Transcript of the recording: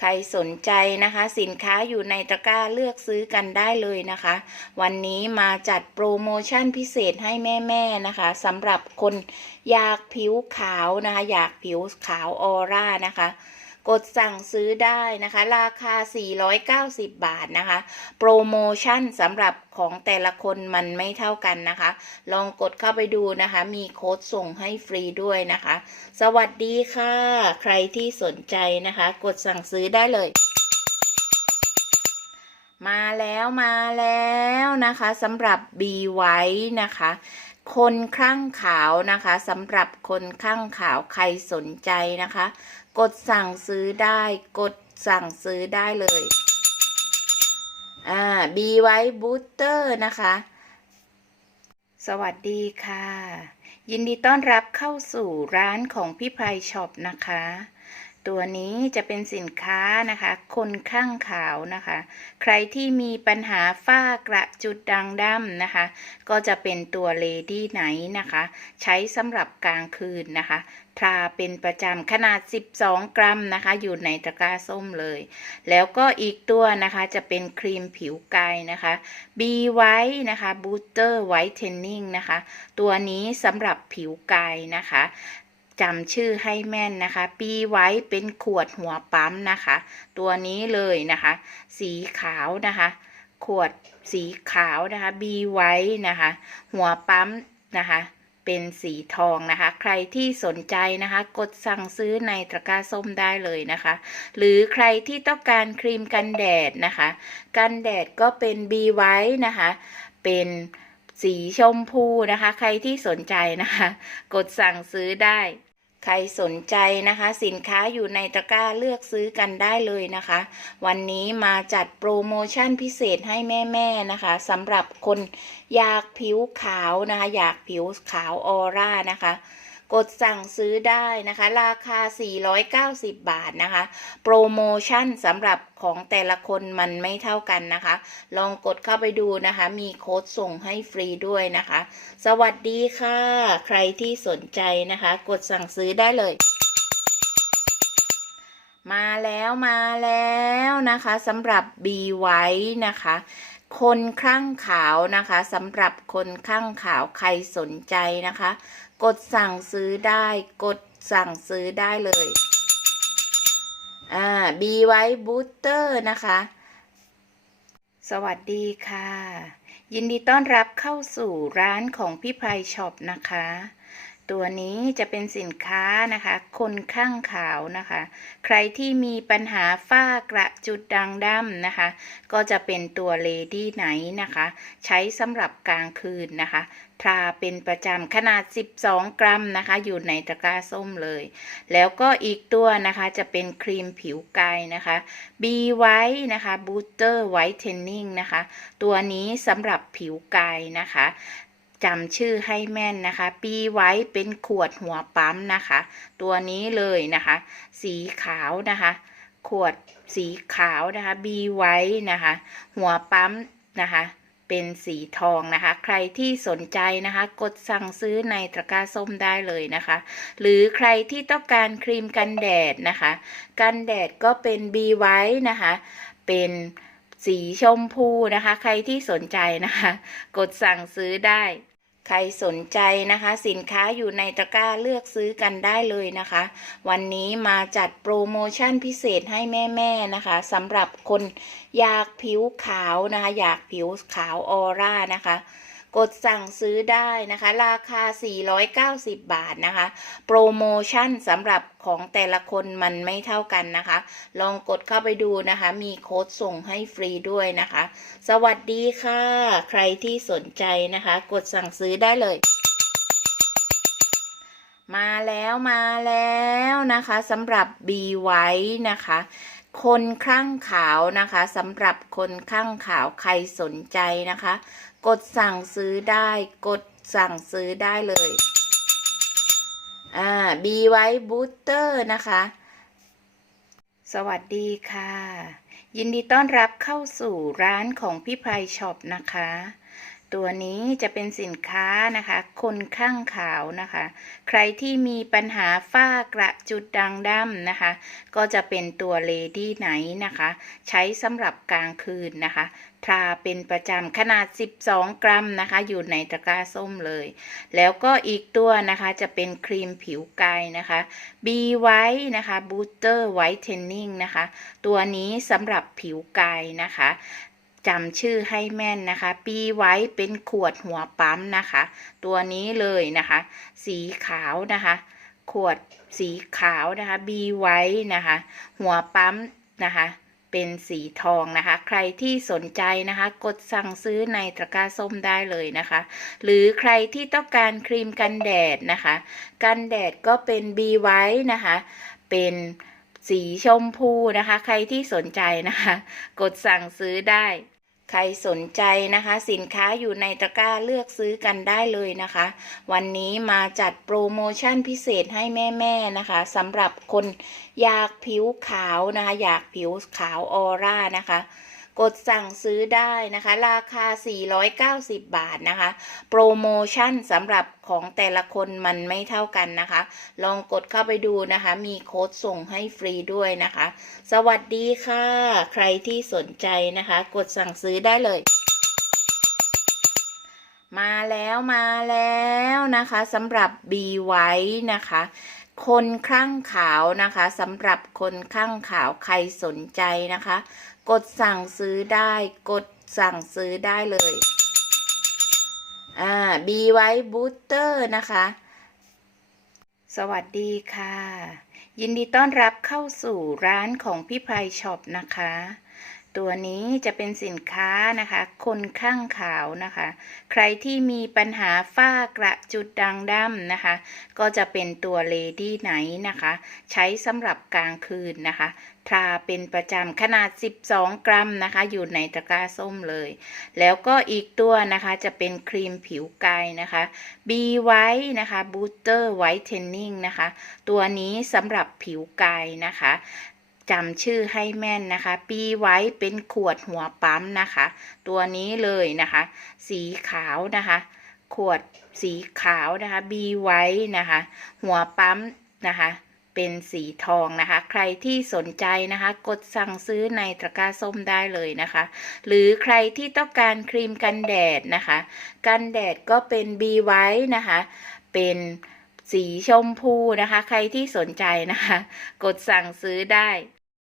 ใครสนใจนะคะ สินค้าอยู่ในตะกร้าเลือกซื้อกันได้เลยนะคะ วันนี้มาจัดโปรโมชั่นพิเศษให้แม่ ๆ นะคะสำหรับคนอยากผิวขาวนะคะ อยากผิวขาวออร่านะคะ กดสั่งซื้อได้นะคะ ราคา 490 บาทนะคะ โปรโมชั่นสำหรับของแต่ละคนมันไม่เท่ากันนะคะ ลองกดเข้าไปดูนะคะ มีโค้ดส่งให้ฟรีด้วยนะคะ สวัสดีค่ะ ใครที่สนใจนะคะ กดสั่งซื้อได้เลยมาแล้วมาแล้วนะคะสำหรับ B ไว้นะคะ คนคลั่งขาวนะคะสำหรับคนคลั่งขาวใครสนใจนะคะ กดสั่งซื้อได้ กดสั่งซื้อได้เลยอ่าบีไว้บูสเตอร์นะคะ สวัสดีค่ะ ยินดีต้อนรับเข้าสู่ร้านของพี่ไพรช็อปนะคะ ตัวนี้จะเป็นสินค้านะคะ คนข้างขาวนะคะ ใครที่มีปัญหาฝ้ากระจุดด่างดำนะคะ ก็จะเป็นตัวเลดี้ไหนนะคะ ใช้สำหรับกลางคืนนะคะ ทาเป็นประจำขนาด 12 กรัมนะคะ อยู่ในตะกร้าส้มเลย แล้วก็อีกตัวนะคะจะเป็นครีมผิวกายนะคะ B ไว้นะคะบูสเตอร์ไวท์เทนนิ่งนะคะ ตัวนี้สำหรับผิวกายนะคะจำชื่อให้แม่นนะคะ ปีไว้เป็นขวดหัวปั๊มนะคะ ตัวนี้เลยนะคะ สีขาวนะคะ ขวดสีขาวนะคะ B ไว้นะคะ หัวปั๊มนะคะ เป็นสีทองนะคะ ใครที่สนใจนะคะ กดสั่งซื้อในตะกร้าส้มได้เลยนะคะ หรือใครที่ต้องการครีมกันแดดนะคะ กันแดดก็เป็นบีไว้นะคะ เป็นสีชมพูนะคะ ใครที่สนใจนะคะ กดสั่งซื้อได้ ใครสนใจนะคะ สินค้าอยู่ในตะกร้าเลือกซื้อกันได้เลยนะคะ วันนี้มาจัดโปรโมชั่นพิเศษให้แม่ๆนะคะสำหรับคนอยากผิวขาวนะคะ อยากผิวขาวออร่านะคะ กดสั่งซื้อได้นะคะ ราคา 490 บาทนะคะ โปรโมชั่นสำหรับของแต่ละคนมันไม่เท่ากันนะคะ ลองกดเข้าไปดูนะคะ มีโค้ดส่งให้ฟรีด้วยนะคะ สวัสดีค่ะ ใครที่สนใจนะคะ กดสั่งซื้อได้เลยมาแล้วมาแล้วนะคะสำหรับ B ไว้นะคะ คนคลั่งขาวนะคะสำหรับคนคลั่งขาวใครสนใจนะคะ กดสั่งซื้อได้ กดสั่งซื้อได้เลย อ่า B ไว้บูสเตอร์นะคะ สวัสดีค่ะ ยินดีต้อนรับเข้าสู่ร้านของพี่ไพรช็อปนะคะ ตัวนี้จะเป็นสินค้านะคะ คนข้างขาวนะคะ ใครที่มีปัญหาฝ้ากระจุดด่างดำนะคะ ก็จะเป็นตัวเลดี้ไหนนะคะ ใช้สำหรับกลางคืนนะคะ ทาเป็นประจำขนาด 12 กรัมนะคะ อยู่ในตะกร้าส้มเลย แล้วก็อีกตัวนะคะจะเป็นครีมผิวกายนะคะ B ไว้นะคะบูสเตอร์ไวท์เทนนิ่งนะคะ ตัวนี้สำหรับผิวกายนะคะจำชื่อให้แม่นนะคะ ปีไว้เป็นขวดหัวปั๊มนะคะ ตัวนี้เลยนะคะ สีขาวนะคะ ขวดสีขาวนะคะ B ไว้นะคะ หัวปั๊มนะคะ เป็นสีทองนะคะ ใครที่สนใจนะคะ กดสั่งซื้อในตะกร้าส้มได้เลยนะคะ หรือใครที่ต้องการครีมกันแดดนะคะ กันแดดก็เป็น B ไว้นะคะ เป็นสีชมพูนะคะ ใครที่สนใจนะคะ กดสั่งซื้อได้ ใครสนใจนะคะ สินค้าอยู่ในตะกร้าเลือกซื้อกันได้เลยนะคะ วันนี้มาจัดโปรโมชั่นพิเศษให้แม่ๆนะคะสำหรับคนอยากผิวขาวนะคะ อยากผิวขาวออร่านะคะ กดสั่งซื้อได้นะคะ ราคา 490 บาทนะคะ โปรโมชั่นสำหรับของแต่ละคนมันไม่เท่ากันนะคะ ลองกดเข้าไปดูนะคะ มีโค้ดส่งให้ฟรีด้วยนะคะ สวัสดีค่ะ ใครที่สนใจนะคะ กดสั่งซื้อได้เลยมาแล้วมาแล้วนะคะสำหรับ B ไว้นะคะ คนคลั่งขาวนะคะสำหรับคนคลั่งขาวใครสนใจนะคะ กดสั่งซื้อได้ กดสั่งซื้อได้เลย อ่า B ไว้บูสเตอร์นะคะ สวัสดีค่ะ ยินดีต้อนรับเข้าสู่ร้านของพี่ไพรช็อปนะคะ ตัวนี้จะเป็นสินค้านะคะ คนข้างขาวนะคะ ใครที่มีปัญหาฝ้ากระจุดด่างดำนะคะ ก็จะเป็นตัวเลดี้ไนท์นะคะ ใช้สำหรับกลางคืนนะคะ ทาเป็นประจำขนาด 12 กรัมนะคะ อยู่ในตะกร้าส้มเลย แล้วก็อีกตัวนะคะจะเป็นครีมผิวกายนะคะ B White นะคะ Booster Whitening นะคะ ตัวนี้สำหรับผิวกายนะคะจำชื่อให้แม่นนะคะ B White เป็นขวดหัวปั๊มนะคะ ตัวนี้เลยนะคะ สีขาวนะคะ ขวดสีขาวนะคะ B White นะคะ หัวปั๊มนะคะ เป็นสีทองนะคะ ใครที่สนใจนะคะ กดสั่งซื้อในตะกร้าส้มได้เลยนะคะ หรือใครที่ต้องการครีมกันแดดนะคะ กันแดดก็เป็นบีไว้นะคะ เป็นสีชมพูนะคะ ใครที่สนใจนะคะ กดสั่งซื้อได้ ใครสนใจนะคะ สินค้าอยู่ในตะกร้าเลือกซื้อกันได้เลยนะคะ วันนี้มาจัดโปรโมชั่นพิเศษให้แม่ๆนะคะสำหรับคนอยากผิวขาวนะคะ อยากผิวขาวออร่านะคะ กดสั่งซื้อได้นะคะ ราคา 490 บาทนะคะ โปรโมชั่นสำหรับของแต่ละคนมันไม่เท่ากันนะคะ ลองกดเข้าไปดูนะคะ มีโค้ดส่งให้ฟรีด้วยนะคะ สวัสดีค่ะ ใครที่สนใจนะคะ กดสั่งซื้อได้เลยมาแล้วมาแล้วนะคะสำหรับ B ไว้นะคะ คนข้างขาวนะคะสำหรับคนข้างขาวใครสนใจนะคะ กดสั่งซื้อได้ กดสั่งซื้อได้เลย อ่า B ไว้บูสเตอร์นะคะ สวัสดีค่ะ ยินดีต้อนรับเข้าสู่ร้านของพี่ไพรช็อปนะคะ ตัวนี้จะเป็นสินค้านะคะ คนข้างขาวนะคะ ใครที่มีปัญหาฝ้ากระจุดด่างดำนะคะ ก็จะเป็นตัวเลดี้ไนท์นะคะ ใช้สำหรับกลางคืนนะคะ ทาเป็นประจำขนาด 12 กรัมนะคะ อยู่ในตะกร้าส้มเลย แล้วก็อีกตัวนะคะจะเป็นครีมผิวกายนะคะ B White นะคะ Booster Whitening นะคะ ตัวนี้สำหรับผิวกายนะคะจำชื่อให้แม่นนะคะ B White เป็นขวดหัวปั๊มนะคะ ตัวนี้เลยนะคะ สีขาวนะคะ ขวดสีขาวนะคะ B White นะคะ หัวปั๊มนะคะ เป็นสีทองนะคะ ใครที่สนใจนะคะ กดสั่งซื้อในตะกร้าส้มได้เลยนะคะ หรือใครที่ต้องการครีมกันแดดนะคะ กันแดดก็เป็นบีไว้นะคะ เป็นสีชมพูนะคะ ใครที่สนใจนะคะ กดสั่งซื้อได้